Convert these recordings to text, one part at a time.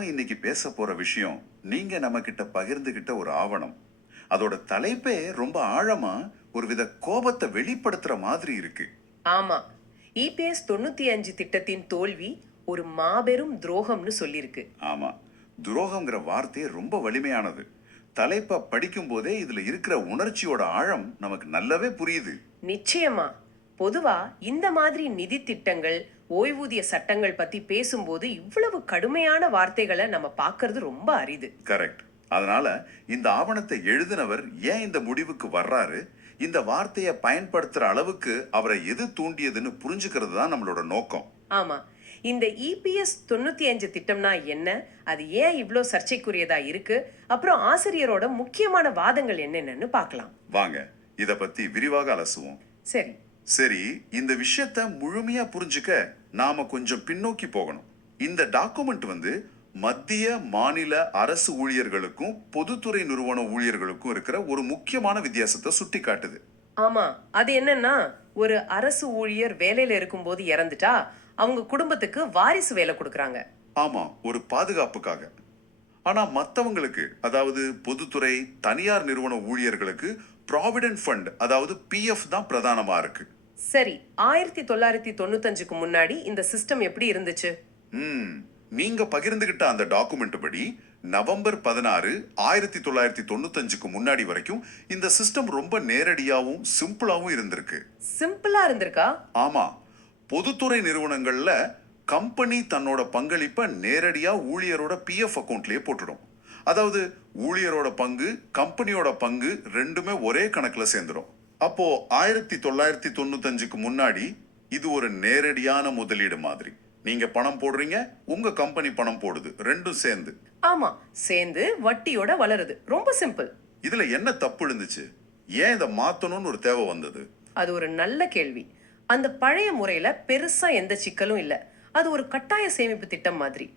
நாம இன்னைக்கு பேச போற விஷயம் நீங்க நம்ம கிட்ட பகிர்ந்துகிட்ட ஒரு ஆவணம். அதோட தலைப்பே ரொம்ப ஆழமா ஒரு வித கோபத்தை வெளிப்படுத்துற மாதிரி இருக்கு. ஆமா. இபிஎஸ் 95 திட்டத்தின் தோல்வி ஒரு மாபெரும் துரோகம்னு சொல்லிருக்கு. ஆமா, துரோகம்ங்கிற வார்த்தையே ரொம்ப வலிமையானது. தலைப்பை படிக்கும் போதே இதுல இருக்கிற உணர்ச்சியோட ஆழம் நமக்கு நல்லாவே புரியுது. நிச்சயமா. பொதுவா இந்த மாதிரி நிதி திட்டங்கள், ஓய்வூதிய சட்டங்கள் பத்தி பேசும்போது இவ்வளவு கடுமையான வார்த்தைகளை நம்ம பார்க்கிறது ரொம்ப அரிது. கரெக்ட். அதனால இந்த ஆவணத்தை எழுதினவர் ஏன் இந்த முடிவுக்கு வர்றாரு, இந்த வார்த்தையை பயன்படுத்துற அளவுக்கு அவரை எது தூண்டியதுன்னு புரிஞ்சுக்கிறது தான் நம்மளோட நோக்கம். ஆமா. இந்த இபிஎஸ் 95 திட்டம்னா என்ன, அது ஏன் இவ்ளோ சர்ச்சைக்குரியதா இருக்கு, அப்புறம் ஆசிரியரோட முக்கியமான வாதங்கள் என்னென்னு பார்க்கலாம். வாங்க இத பத்தி விரிவாக அலசுவோம். சரி. சரி, இந்த விஷயத்த முழுமையா புரிஞ்சுக்க நாம கொஞ்சம் பின்னோக்கி போகணும். இந்த டாக்குமெண்ட் மத்திய மாநில அரசு ஊழியர்களுக்கும் பொதுத்துறை நிறுவன ஊழியர்களுக்கும் இருக்கிற ஒரு முக்கியமான வித்தியாசத்தை சுட்டி காட்டுது. ஆமா. அது என்னன்னா, ஒரு அரசு ஊழியர் வேலையில இருக்கும்போது இறந்துட்டா அவங்க குடும்பத்துக்கு வாரிசு வேலை கொடுக்கறாங்க. ஆமா, ஒரு பாதுகாப்புக்காக. ஆனா மத்தவங்களுக்கு, அதாவது பொதுத்துறை தனியார் நிறுவன ஊழியர்களுக்கு ப்ராவிடென்ட் ஃபண்ட், அதாவது பிஎஃப் தான் பிரதானமா இருக்கு. சரி, 1995க்கு முன்னாடி இந்த சிஸ்டம் எப்படி இருந்துச்சு? நீங்க பகிர்ந்துகிட்ட அந்த டாக்குமெண்ட் படி நவம்பர் 16, 1995க்கு முன்னாடி வரைக்கும் இந்த சிஸ்டம் ரொம்ப நேரடியாவும் சிம்பிளாவும் இருந்திருக்கு. சிம்பிளா இருந்திருக்கா? ஆமா, பொதுத்துறை நிறுவனங்கள்ல கம்பெனி தன்னோட பங்களிப்பை நேரடியா ஊழியரோட பிஎஃப் அக்கவுண்ட்லயே போட்டுடும். அதாவது ஊழியரோட பங்கு கம்பெனியோட பங்கு ரெண்டுமே ஒரே கணக்குல சேர்ந்துடும். அப்போ 1995க்கு முன்னாடி இது ஒரு நேரடியான முதலீடு மாதிரி. நீங்க பணம் போடுறீங்க, உங்க கம்பெனி பணம் போடுது, ரெண்டும் சேர்ந்து. ஆமா, சேர்ந்து வட்டியோட வளருது. ரொம்ப சிம்பிள். இதுல என்ன தப்பு இருந்துச்சு? ஏன் இதை மாத்தணும்னு ஒரு தேவை வந்தது? அது ஒரு நல்ல கேள்வி. அந்த பழைய முறையில பெருசா எந்த சிக்கலும் இல்ல. அது ஒரு கட்டாய சேமிப்பு திட்டம் மாதிரி.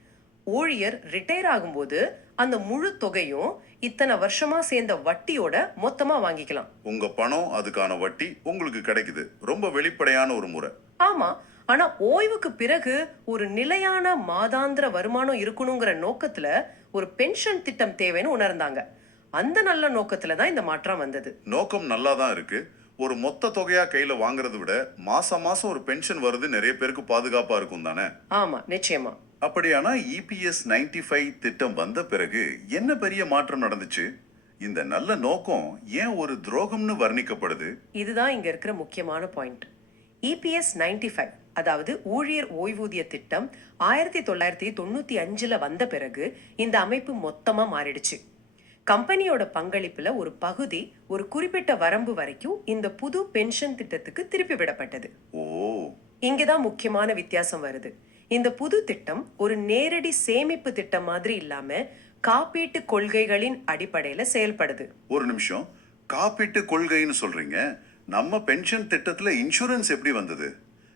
ஊழியர் ரிட்டையர் ஆகும்போது அந்த முழு தொகையும் இத்தனை வருஷமா சேர்ந்த வட்டியோட மொத்தமா வாங்கிக்கலாம். உங்க பணம், அதுக்கான வட்டி உங்களுக்கு கிடைக்குது. ரொம்ப வெளிப்படையான ஒரு முறை. ஆமா. ஆனா ஓய்வுக்கு பிறகு ஒரு நிலையான மாதாந்திர வருமானம் இருக்கணுங்கிற நோக்கத்துல ஒரு பென்ஷன் திட்டம் தேவைன்னு உணர்ந்தாங்க. அந்த நல்ல நோக்கத்துல தான் இந்த மாற்றம் வந்தது. நோக்கம் நல்லா தான் இருக்கு. ஒரு மொத்த தொகையா கையில வாங்குறதை விட மாசம் மாசம் ஒரு பென்ஷன் வருது நிறைய பேருக்கு பாதுகாப்பா இருக்கும் தானே? ஆமா, நிச்சயமா. அப்படியானா இபிஎஸ் 95 திட்டம் வந்த பிறகு என்ன பெரிய மாற்றம் நடந்துச்சு? இந்த நல்ல நோக்கம் ஏன் ஒரு துரோகம்னு வர்ணிக்கப்படுது? இதுதான் இங்க இருக்கிற முக்கியமான பாயிண்ட். இபிஎஸ் 95, அதாவது ஊழியர் ஓய்வூதிய திட்டம் 1995ல வந்த பிறகு இந்த அமைப்பு மொத்தமா மாறிடுச்சு. கம்பெனியோட பங்களிப்புல ஒரு பகுதி ஒரு குறிப்பிட்ட வரம்பு வரைக்கும் இந்த புது பென்ஷன் திட்டத்துக்கு திருப்பி விடப்பட்டது. ஓ, இங்கதான் முக்கியமான வித்தியாசம் வருது. இந்த புது திட்டம் ஒரு நேரடி சேமிப்பு திட்டம் மாதிரி இல்லாம காப்பீட்டு கொள்கைகளின் அடிப்படையில செயல்படுது. ஒரு நிமிஷம், காப்பீட்டு கொள்கைன்னு சொல்றீங்க. நம்ம பென்ஷன் திட்டத்துல இன்சூரன்ஸ் எப்படி வந்தது?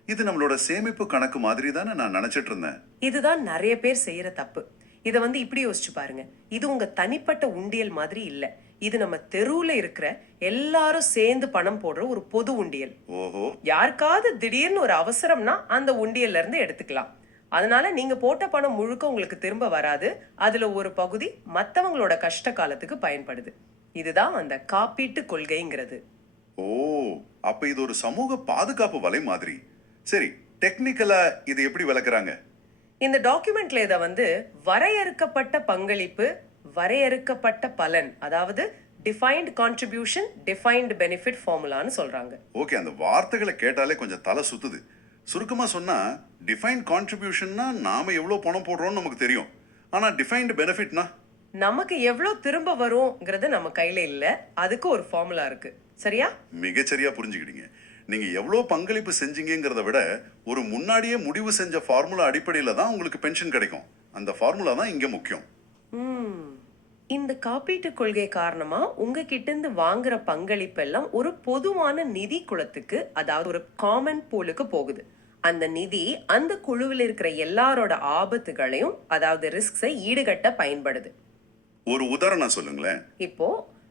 இது நம்மளோட சேமிப்பு கணக்கு மாதிரி தானே நான் நினைச்சிட்டு இருந்தேன். இதுதான் நிறைய பேர் செய்யற தப்பு. இதை இப்படி யோசிச்சு பாருங்க. இது உங்க தனிப்பட்ட உண்டியல் மாதிரி இல்ல. இது நம்ம தெருவுல இருக்கிற எல்லாரும் சேர்ந்து பணம் போடுற ஒரு பொது உண்டியல். ஓஹோ. யாருக்காவது திடீர்னு ஒரு அவசரம்னா அந்த உண்டியல்ல இருந்து எடுத்துக்கலாம். அதனால நீங்க போட்ட பணம் முழுக்க உங்களுக்கு திரும்ப வராது. அதுல ஒரு பகுதி மத்தவங்களோட கஷ்ட காலத்துக்கு பயன்படுது. இதுதான் அந்த காப்பீட்டு கொள்கைங்கிறது. ஓ, அப்ப இது ஒரு சமூக பாதுகாப்பு வலை மாதிரி. சரி, டெக்னிக்கலா இது எப்படி விளக்குறாங்க? இந்த டாக்குமெண்ட்ல இதை வரையறுக்கப்பட்ட பங்களிப்பு, வரையறுக்கப்பட்ட பலன், அதாவது டிஃபைன்ட் கான்ட்ரிபியூஷன், டிஃபைன்ட் பெனிஃபிட் ஃபார்முலான்னு சொல்றாங்க. ஓகே, அந்த வார்த்தைகளை கேட்டாலே கொஞ்சம் தலை சுத்துது. சுருக்கமா சொன்னா, டிஃபைன்ட் கான்ட்ரிபியூஷன்னா நாம எவ்வளவு பணம் போடுறோம்னு நமக்கு தெரியும். ஆனா டிஃபைன்ட் பெனிஃபிட்னா நமக்கு எவ்வளவு திரும்ப வரும்ங்கிறது நம்ம கையில இல்ல. அதுக்கு ஒரு ஃபார்முலா இருக்கு. சரியா? மிகச்சரியா புரிஞ்சுக்கிட்டீங்க. நீங்க எவ்வளவு பங்களிப்பு செஞ்சீங்கிறத விட ஒரு முன்னாடியே முடிவு செஞ்ச ஃபார்முலா அடிப்படையில தான் உங்களுக்கு பென்ஷன் கிடைக்கும். அந்த ஃபார்முலா தான் இங்க முக்கியம். இந்த காப்பீட்டு கொள்கை காரணமா உங்ககிட்ட இருந்து வாங்குற பங்களிப்பு எல்லாம் ஒரு பொதுவான நிதி குளத்துக்கு, அதாவது ஒரு காமன் பூலுக்கு போகுது. அந்த நிதி அந்த குழுவில் இருக்கிற எல்லாரோட ஆபத்துகளையும், அதாவது ரிஸ்க்ஸை ஈடுகட்ட பயன்படுது. ஒரு உதாரணம் சொல்லுங்களேன். இப்போ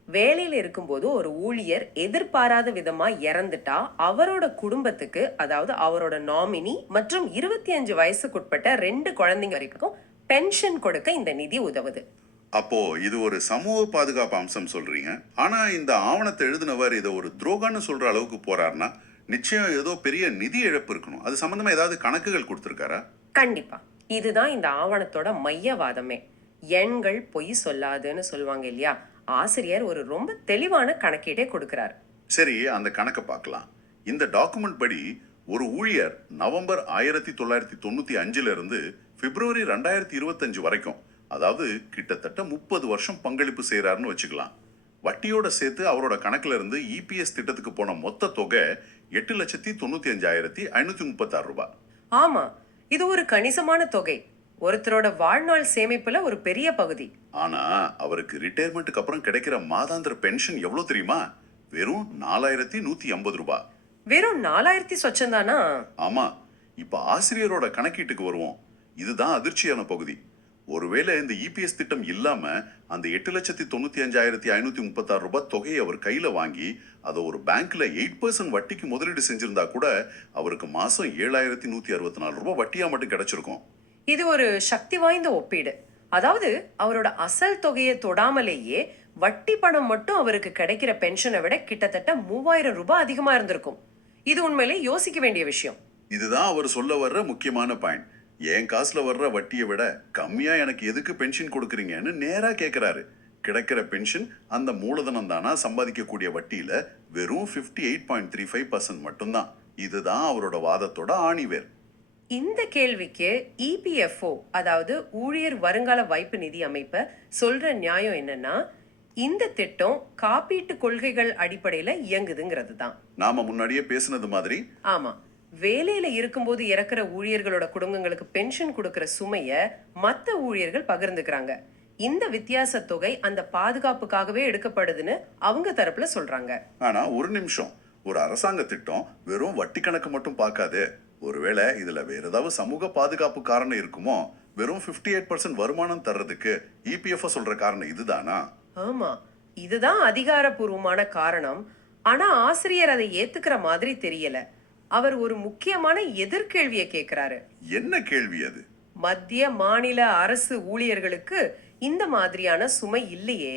வேலையில இருக்கும்போது ஒரு ஊழியர் எதிர்பாராத விதமா இறந்துட்டா அவரோட குடும்பத்துக்கு, அதாவது அவரோட நாமினி மற்றும் 25 வயசுக்குட்பட்ட 2 குழந்தைங்க வரைக்கும் பென்ஷன் கொடுக்க இந்த நிதி உதவுது. அப்போ இது ஒரு சமூக பாதுகாப்பு அம்சம் சொல்றீங்க. ஆனா இந்த ஆவணத்தை எழுதினவர் இதை ஒரு துரோகம்னு சொல்ற அளவுக்கு போறாருன்னா நிச்சயம் ஏதோ பெரிய நிதி இழப்பு இருக்கணும். அது சம்பந்தமா ஏதாவது கணக்குகள் கொடுத்திருக்காரா? கண்டிப்பா. இதுதான் இந்த ஆவணத்தோட மையவாதமே. எண்கள் பொய் சொல்லாதுன்னு சொல்லுவாங்க இல்லையா? ஆசிரியர் ஒரு ரொம்ப தெளிவான கணக்கீடே கொடுக்கிறார். சரி, அந்த கணக்கை பார்க்கலாம். இந்த டாக்குமெண்ட் படி ஒரு ஊழியர் நவம்பர் 1995 இருந்து பிப்ரவரி 2025 வரைக்கும், அதாவது கிட்டத்தட்ட 30 வருஷம் பங்களிப்பு செய்யறாருன்னு வச்சுக்கலாம். வட்டியோட சேர்த்து அவரோட கணக்குல இருந்து இபிஎஸ் திட்டத்துக்கு போன மொத்த தொகை 8,95,536 ரூபாய். ஆமா, இது ஒரு கணிசமான தொகை. ஒருத்தரோட வாழ்நாள் சேமிப்புல ஒரு பெரிய பகுதி. ஆனா அவருக்கு ரிட்டையர்மெண்ட்டுக்கு அப்புறம் கிடைக்கிற மாதாந்திர பென்ஷன் எவ்வளவு தெரியுமா? வெறும் 4,150 ரூபாய். வெறும் 4,000 சொச்சந்தானா? ஆமா. இப்ப ஆசிரியரோட கணக்கீட்டுக்கு வருவோம். இதுதான் அதிர்ச்சியான பகுதி. ஒருவேளை இந்த இபிஎஸ் திட்டம் இல்லாம அந்த 8,95,536 ரூபாய் தொகையை அவர் கையில வாங்கி அதை ஒரு பேங்க்ல 8% வட்டிக்கு முதலீடு செஞ்சிருந்தா கூட அவருக்கு மாசம் 7,164 ரூபாய் வட்டியா மட்டும் கிடைச்சிருக்கும். இது ஒரு சக்தி வாய்ந்த ஒப்பீடு. அதாவது அவரோட அசல் தொகையை தொடாமலேயே வட்டி பணம் மட்டும் அவருக்கு கிடைக்கிற பென்ஷனை விட கிட்டத்தட்ட 3,000 ரூபாய் அதிகமா இருந்திருக்கும். இது உண்மையிலே யோசிக்க வேண்டிய விஷயம். இதுதான் அவர் சொல்ல வர்ற முக்கியமான பாயிண்ட். என் காசுல வர்ற வட்டியை விட கம்மியா எனக்கு எதுக்கு பென்ஷன் கொடுக்குறீங்கன்னு நேரா கேட்கிறாரு. கிடைக்கிற பென்ஷன் அந்த மூலதனம் தானா சம்பாதிக்கக்கூடிய வட்டியில வெறும் 58.35% மட்டும்தான். இதுதான் அவரோட வாதத்தோட ஆணிவேர். இந்த கேள்விக்கு இபிஎஃப்ஓ, அதாவது ஊழியர் வருங்கால வைப்பு நிதி அமைப்பை சொல்ற நியாயம் என்னன்னா, இந்த திட்டம் காப்பீட்டு கொள்கைகள் அடிப்படையில இயங்குதுங்கிறது தான். நாம முன்னாடியே பேசினது மாதிரி. ஆமா, வேலையில இருக்கும்போது இறக்குற ஊழியர்களோட குடும்பங்களுக்கு பென்ஷன் கொடுக்கிற சுமைய மத்த ஊழியர்கள் பகிர்ந்துக்கிறாங்க. இந்த வித்தியாச தொகை அந்த பாதுகாப்புக்காகவே எடுக்கப்படுதுன்னு அவங்க தரப்புல சொல்றாங்க. ஆனா ஒரு நிமிஷம், ஒரு அரசாங்க திட்டம் வெறும் வட்டி கணக்கு மட்டும் பார்க்காது. ஒருவேளை இதுல வேற ஏதாவது சமூக பாதுகாப்பு காரணம் இருக்குமோ? வெறும் 58% வருமானம் தர்றதுக்கு இபிஎஃப் சொல்ற காரணம் இதுதானா? ஆமா, இதுதான் அதிகாரப்பூர்வமான காரணம். ஆனா ஆசிரியர் அதை ஏத்துக்கிற மாதிரி தெரியல. அவர் ஒரு முக்கியமான எதிர்கேள்வியை கேட்கிறாரு. என்ன கேள்வி அது? மத்திய மாநில அரசு ஊழியர்களுக்கு இந்த மாதிரியான சுமை இல்லையே,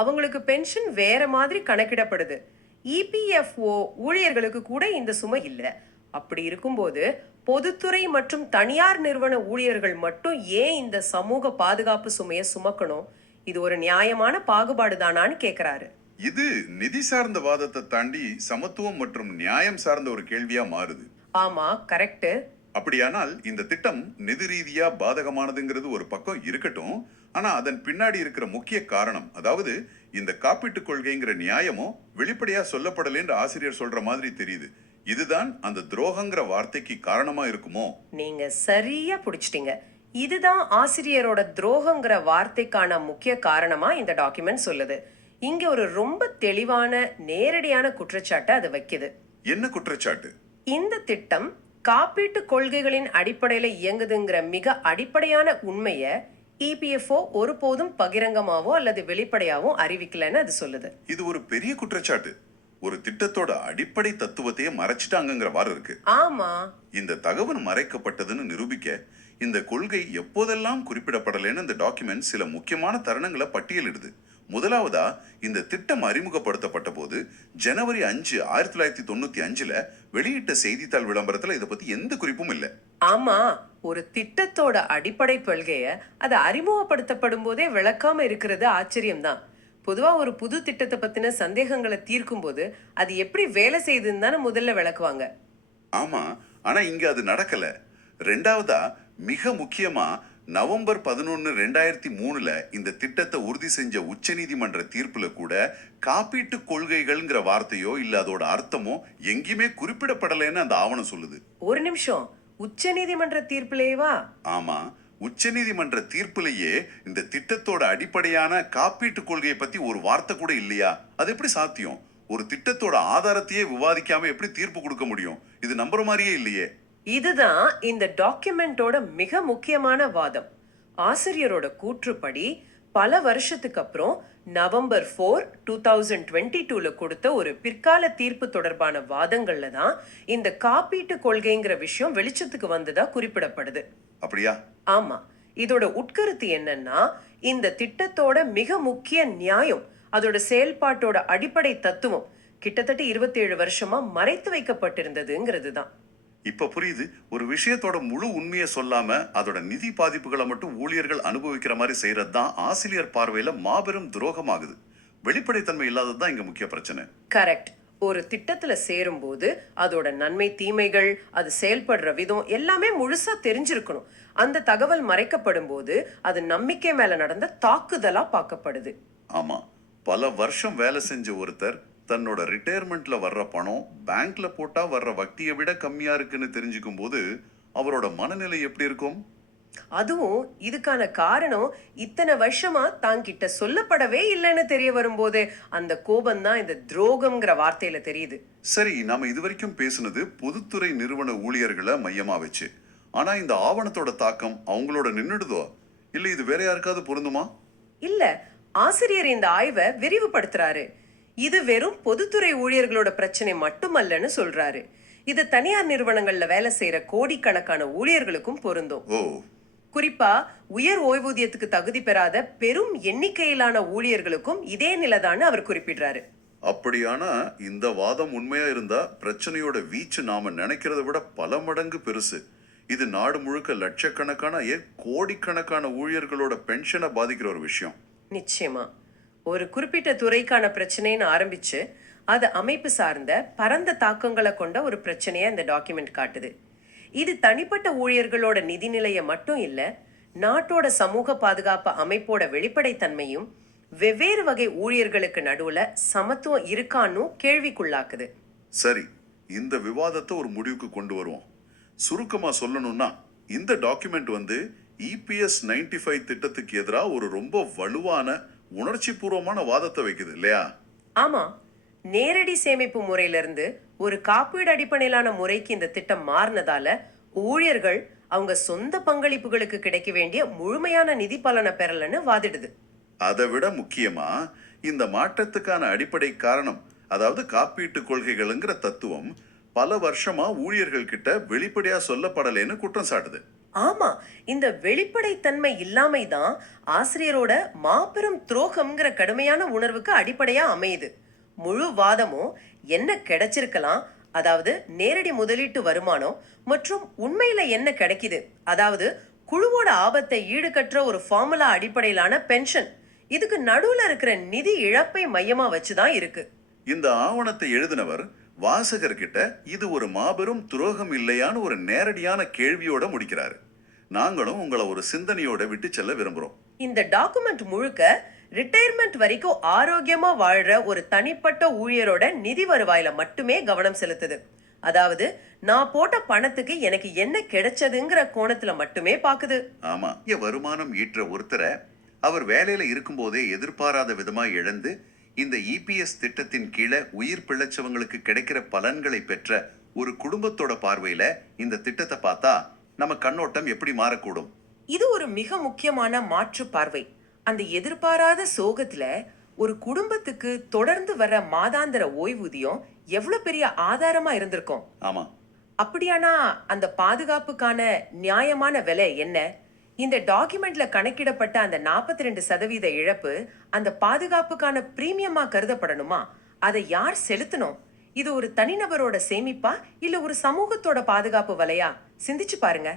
அவங்களுக்கு பென்ஷன் வேற மாதிரி கணக்கிடப்படுது. இபிஎஃப்ஓ ஊழியர்களுக்கு கூட இந்த சுமை இல்லை. அப்படி இருக்கும்போது பொதுத்துறை மற்றும் தனியார் நிறுவன ஊழியர்கள் மட்டும் ஏன் இந்த சமூக பாதுகாப்பு சுமையை சுமக்கணும்? இது ஒரு நியாயமான பாகுபாடு தானான்னு கேட்கிறாரு. இது நிதி சார்ந்த வாதத்தை தாண்டி சமத்துவம் மற்றும் நியாயம் சார்ந்த ஒரு கேள்வியா மாறுது. ஆமா, கரெக்ட். அப்படியானால் இந்த திட்டம் நிதி ரீதியா பாதகமானதுங்கிறது ஒரு பக்கம் இருக்கட்டும். ஆனா அதன் பின்னாடி இருக்கிற முக்கிய காரணம், அதாவது இந்த காப்பீட்டு கொள்கைங்கிற நியாயமும் வெளிப்படையா சொல்லப்படலைன்ற ஆசிரியர் சொல்ற மாதிரி தெரியுது. இதுதான் அந்த துரோகங்கிற வார்த்தைக்கு காரணமா இருக்குமோ? நீங்க சரியா புடிச்சிட்டீங்க. இதுதான் ஆசிரியரோட துரோகங்கிற வார்த்தைக்கான முக்கிய காரணமா இந்த டாக்குமெண்ட் சொல்லுது. இங்க ஒரு ரொம்ப தெளிவான நேரடியான குற்றச்சாட்டை அது வைக்குது. என்ன குற்றச்சாட்டு? இந்த திட்டம் காப்பீட்டு கொள்கைகளின் அடிப்படையில இயங்குதுங்கிற மிக அடிப்படையான உண்மையை இபிஎஃப்ஓ ஒருபோதும் பகிரங்கமாவோ அல்லது வெளிப்படையாவோ அறிவிக்கலன்னு அது சொல்லுது. இது ஒரு பெரிய குற்றச்சாட்டு. ஒரு திட்டத்தோட அடிப்படை தத்துவத்தையே மறைச்சிட்டாங்கிற வாரம் இருக்கு. ஆமா, இந்த தகவல் மறைக்கப்பட்டதுன்னு நிரூபிக்க இந்த கொள்கை எப்போதெல்லாம் குறிப்பிடப்படலைன்னு இந்த டாக்குமெண்ட் சில முக்கியமான தருணங்களை பட்டியலிடுது. முதலாவதா, இந்த திட்டம் அறிமுகப்படுத்தப்பட்ட போது ஜனவரி 5, 1995 வெளியிட்ட செய்தித்தாள் விளம்பரத்துல இதை பத்தி எந்த குறிப்பும் இல்லை. ஆமா, ஒரு திட்டத்தோட அடிப்படை கொள்கைய அது அறிமுகப்படுத்தப்படும் போதே விளக்காம இருக்கிறது ஆச்சரியம்தான். பொதுவா ஒரு புது திட்டத்தை பத்தின சந்தேகங்களை தீர்க்கும் போது அது எப்படி வேலை செய்யுதுன்னு தானே முதல்ல விளக்குவாங்க. ஆமா, ஆனா இங்க அது நடக்கல. ரெண்டாவதா, மிக முக்கியமா நவம்பர் 11, 2003 இந்த திட்டத்தை உறுதி செஞ்ச உச்சநீதிமன்ற தீர்ப்புல கூட காப்பீட்டு கொள்கைகள்ங்கிற வார்த்தையோ இல்ல அதோட அர்த்தமோ எங்கேயுமே குறிப்பிடப்படலைன்னு அந்த ஆவணம் சொல்லுது. ஒரு நிமிஷம், உச்சநீதிமன்ற தீர்ப்புலேவா? ஆமா, உச்சநீதிமன்ற தீர்ப்புலயே இந்த திட்டத்தோட அடிப்படையான காப்பீட்டு கொள்கையை பத்தி ஒரு வார்த்தை கூட இல்லையா? அது எப்படி சாத்தியம்? ஒரு திட்டத்தோட ஆதாரத்தையே விவாதிக்காம எப்படி தீர்ப்பு கொடுக்க முடியும்? இது நம்புற மாதிரியே இல்லையே. இதுதான் இந்த டாக்குமெண்டோட மிக முக்கியமான வாதம். ஆசிரியரோட கூற்றுப்படி பல வருஷத்துக்கு அப்புறம் நவம்பர் 4, 2022 கொடுத்த ஒரு பிற்கால தீர்ப்பு தொடர்பான வாதங்கள்ல தான் இந்த காப்பீட்டு கொள்கைங்கிற விஷயம் வெளிச்சத்துக்கு வந்ததா குறிப்பிடப்படுது. அப்படியா? ஆமா, இதோட உட்கருத்து என்னன்னா, இந்த திட்டத்தோட மிக முக்கிய நியாயம், அதோட செயல்பாட்டோட அடிப்படை தத்துவம் கிட்டத்தட்ட 27 வருஷமா மறைத்து வைக்கப்பட்டிருந்ததுங்கிறது தான். இப்ப புரியுது. ஒரு விஷயத்தோட முழு உண்மையை சொல்லாம அதோட நிதி பாதிப்புகளை மட்டும் ஊழியர்கள் அனுபவிக்கிற மாதிரி செய்யறது தான் ஆசிரியர் பார்வையில மாபெரும் துரோகமாகுது. வெளிப்படைத்தன்மை இல்லாதது தான் இங்க முக்கிய பிரச்சனை. கரெக்ட். ஒரு திட்டத்துல சேரும்போது அதோட நன்மை தீமைகள், அது செயல்படுற விதம் எல்லாமே முழுசா தெரிஞ்சிருக்கணும். அந்த தகவல் மறைக்கப்படும் போது அது நம்பிக்கை மேல நடந்த தாக்குதலா பார்க்கப்படுது. ஆமா, பல வருஷம் வேலை செஞ்ச ஒருத்தர் தன்னோட ரிட்டையர்மெண்ட்ல வர்ற பணம் பேங்க்ல போட்டா வர்ற வட்டியை விட கம்மியா இருக்குன்னு தெரிஞ்சுக்கும் போது அவரோட மனநிலை எப்படி இருக்கும்? அதுவும் இதுக்கான காரணம் இத்தனை வருஷமா தாங்கிட்ட சொல்லப்படவே இல்லைன்னு தெரிய வரும்போது அந்த கோபம் தான் இந்த துரோகம்ங்கிற வார்த்தையில தெரியுது. சரி, நாம இதுவரைக்கும் பேசுனது பொதுத்துறை நிறுவன ஊழியர்களை மையமா வச்சு. ஆனா இந்த ஆவணத்தோட தாக்கம் அவங்களோட நின்னுடுதோ இல்ல இது வேற யாருக்காவது பொருந்துமா? இல்ல, ஆசிரியர் இந்த ஆய்வை விரிவுபடுத்துறாரு. இது வெறும் பொதுத்துறை ஊழியர்களோட பிரச்சனை மட்டுமல்லன்னு சொல்றாரு. இது தனியார் நிறுவனங்கள்ல வேலை செய்யற கோடிக்கணக்கான ஊழியர்களுக்கும் பொருந்தும். ஓ, குறிப்பா உயர் ஓய்வூதியத்துக்கு தகுதி பெறாத பெரும் எண்ணிக்கையிலான ஊழியர்களுக்கும் இதே நிலைதான்னு அவர் குறிப்பிடுறாரு. அப்படியானா இந்த வாதம் உண்மையா இருந்தா பிரச்சனையோட வீச்சு நாம நினைக்கிறத விட பல மடங்கு பெருசு. இது நாடு முழுக்க லட்சக்கணக்கான ஏன் கோடிக்கணக்கான ஊழியர்களோட பென்ஷனை பாதிக்கிற ஒரு விஷயம். நிச்சயமா. ஒரு குறிப்பிட்ட துறைக்கான பிரச்சனைன்னு ஆரம்பிச்சு அது அமைப்பு சார்ந்த பரந்த தாக்கங்களை கொண்ட ஒரு பிரச்சனையை இந்த டாக்குமெண்ட் காட்டுது. இது தனிப்பட்ட ஊழியர்களோட நிதிநிலையை மட்டும் இல்ல, நாட்டோட சமூக பாதுகாப்பு அமைப்போட வெளிப்படைத்தன்மையும் வெவ்வேறு வகை ஊழியர்களுக்கு நடுவுல சமத்துவம் இருக்கான்னு கேள்விக்குள்ளாக்குது. சரி, இந்த விவாதத்தை ஒரு முடிவுக்கு கொண்டு வருவோம். சுருக்கமா சொல்லணும்னா இந்த டாக்குமெண்ட் இபிஎஸ் 95 திட்டத்துக்கு எதிராக ஒரு ரொம்ப வலுவான உணர்ச்சி பூர்வமான வாதத்தை வைக்குது இல்லையா? ஆமா, நேரடி சேமிப்பு முறையிலிருந்து ஒரு காப்பீடு அடிப்படையிலான முறைக்கு இந்த திட்டம் மாறினதால ஊழியர்கள் அவங்க சொந்த பங்களிப்புகளுக்கு கிடைக்க வேண்டிய முழுமையான நிதி பலனை பெறலன்னு வாதிடுது. அதை விட முக்கியமா இந்த மாற்றத்துக்கான அடிப்படை காரணம், அதாவது காப்பீட்டு கொள்கைகள்ங்கிற தத்துவம் பல வருஷமா ஊழியர்கள் கிட்ட வெளிப்படையா சொல்லப்படலைன்னு குற்றம் சாட்டுது. ஆமா, இந்த வெளிப்படைத்தன்மை இல்லாமை தான் ஆசிரியரோட மாபெரும் துரோகம்ங்கிற கடுமையான உணர்வுக்கு அடிப்படையா அமையுது. முழு வாதமும் என்ன கிடைச்சிருக்கலாம், அதாவது நேரடி முதலீட்டு வருமானம் மற்றும் உண்மையில என்ன கிடைக்குது, அதாவது குழுவோட ஆபத்தை ஈடுகற்ற ஒரு ஃபார்முலா அடிப்படையிலான பென்ஷன், இதுக்கு நடுவுல இருக்கிற நிதி இழப்பை மையமா வச்சுதான் இருக்கு. இந்த ஆவணத்தை எழுதினவர் வாசகர்கிட்ட இது ஒரு மாபெரும் துரோகம் இல்லையான்னு ஒரு நேரடியான கேள்வியோட முடிக்கிறாரு. நாங்களும் உங்களை ஒரு சிந்தனையோட விட்டு செல்ல விரும்புறோம். இந்த டாக்குமெண்ட் முழுக்க ரிட்டையர்மெண்ட் வரைக்கும் ஆரோக்கியமா வாழ்ற ஒரு தனிப்பட்ட ஊழியரோட நிதி வருவாயில மட்டுமே கவனம் செலுத்துது. அதாவது நான் போட்ட பணத்துக்கு எனக்கு என்ன கிடைச்சதுங்கிற கோணத்துல மட்டுமே பாக்குது. ஆமா, வருமானம் ஈற்ற ஒருத்தரை அவர் வேலையில இருக்கும்போதே எதிர்பாராத விதமா இழந்து இந்த இபிஎஸ் திட்டத்தின் கீழே உயிர் பிழைச்சவங்களுக்கு கிடைக்கிற பலன்களை பெற்ற ஒரு குடும்பத்தோட பார்வையில இந்த திட்டத்தை பார்த்தா நம்ம கண்ணோட்டம் எப்படி மாறக்கூடும்? இது ஒரு மிக முக்கியமான மாற்று பார்வை. அந்த எதிர்பாராத சோகத்துல ஒரு குடும்பத்துக்கு தொடர்ந்து வர மாதாந்திர ஓய்வூதியம் எவ்வளவு பெரிய ஆதாரமா இருந்திருக்கும். ஆமா, அப்படியானா அந்த பாதுகாப்புக்கான நியாயமான விலை என்ன? இந்த டாக்குமெண்ட்ல கணக்கிடப்பட்ட அந்த 42% இழப்பு அந்த பாதுகாப்புக்கான பிரீமியமா கருதப்படணுமா? அதை யார் செலுத்தணும்? இது ஒரு தனிநபரோட சேமிப்பா இல்ல ஒரு சமூகத்தோட பாதுகாப்பு வலையா? சிந்திச்சு பாருங்க.